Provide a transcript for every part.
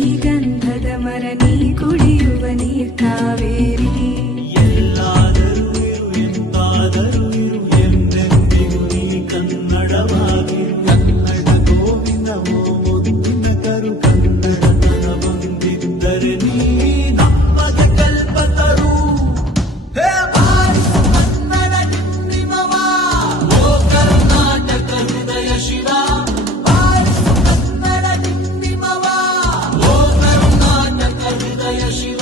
ಶ್ರೀಗಂಧದ ಮರ ನೀ ಕುಡಿಯುವ ನೀರ್ ಕಾವೇರಿ. ಎಲ್ಲಾದರೂ ಇರು ಎಂತಾದರೂ ಇರು ಎಂದೆಂದಿಗೂ ನೀ ಕನ್ನಡವಾಗಿರು. ಕನ್ನಡ ಗೋವಿಂದವೋ ಮುದ್ದಿನ ಕರು ಕನ್ನಡತನ ಬಂದಿದ್ದರೆ ನೀ ನಮ್ಮದ ಕಲ್ಪತರು. ಹೇ ಬಾರಿಸು ಕನ್ನಡ ನಿಮ್ಮವ, ಓ ಕರ್ನಾಟಕ ಹೃದಯ ಶಿವ. ಬಾರಿಸು ಕನ್ನಡ ನಿಮ್ಮವ, ಓ ಕರ್ನಾಟಕ ಹೃದಯ ಶಿವ.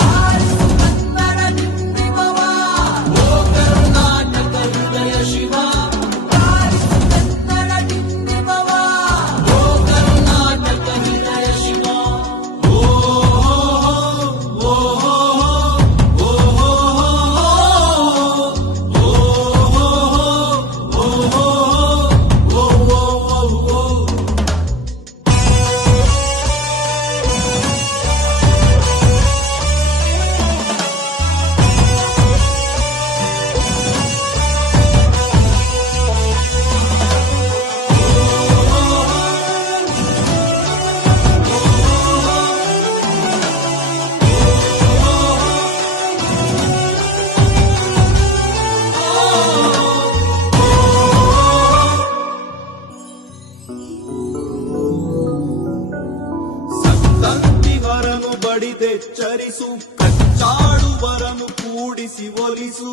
ಬಾರಿಸು ಕನ್ನಡ ನಿಮ್ಮವ, ಓ ಕರ್ನಾಟಕ ಹೃದಯ ಶಿವ. ಬಾರಿಸು ಕನ್ನಡ ನಿಮ್ಮವ, ಓ ಕರ್ನಾಟಕ ಹೃದಯ ಶಿವ. ಓ ಓ ಸಂತಂತಿವರನು ಬಡಿದೆಚ್ಚರಿಸು, ಕಚ್ಚಾಡುವರನು ಕೂಡಿಸಿ ಒಲಿಸು.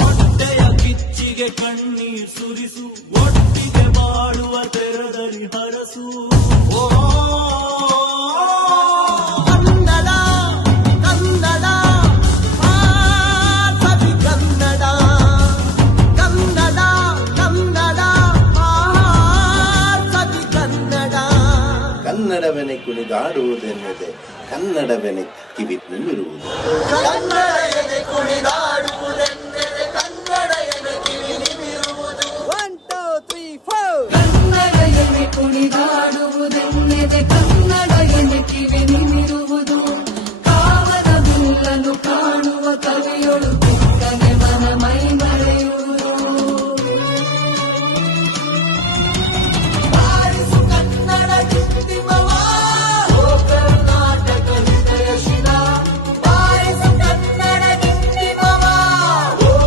ಹೊಟ್ಟೆಯ ಕಿಚ್ಚಿಗೆ ಕಣ್ಣೀರ್ ಸುರಿಸು, ಒಟ್ಟಿಗೆ ಬಾಳುವ ತೆರದಲ್ಲಿ ಹರಸು. ಕನ್ನಡ ಕನ್ನಡ ಮಾತವಿ ಕನ್ನಡ, ಕನ್ನಡ ಕನ್ನಡ ಮಾತವಿ ಕನ್ನಡ. ಕನ್ನಡವೆನೆ ಕುಣಿದಾಡುವುದೆನ್ನದೆ ಕನ್ನಡವೆನೆ ಕಿವಿ ನಿಮಿರುವುದು. ಕನ್ನಡ ಎದೆ ಕುಣಿದಾಡುವುದೆಂದರೆ ಕನ್ನಡ ಎದೆ ಕಿವಿ ನಿಮಿರುವುದು. 1 2 3 4 ಕನ್ನಡ ಎನೆ ಕುಣಿದಾಡುವುದೆನ್ನೆದೆ ಕನ್ನಡ ಎನೆ ಕಿವಿ ನಿಮಿರುವುದು. ಕಾವದ ಬಿಲ್ಲನ್ನು ಕಾಣುವ ಕವಿ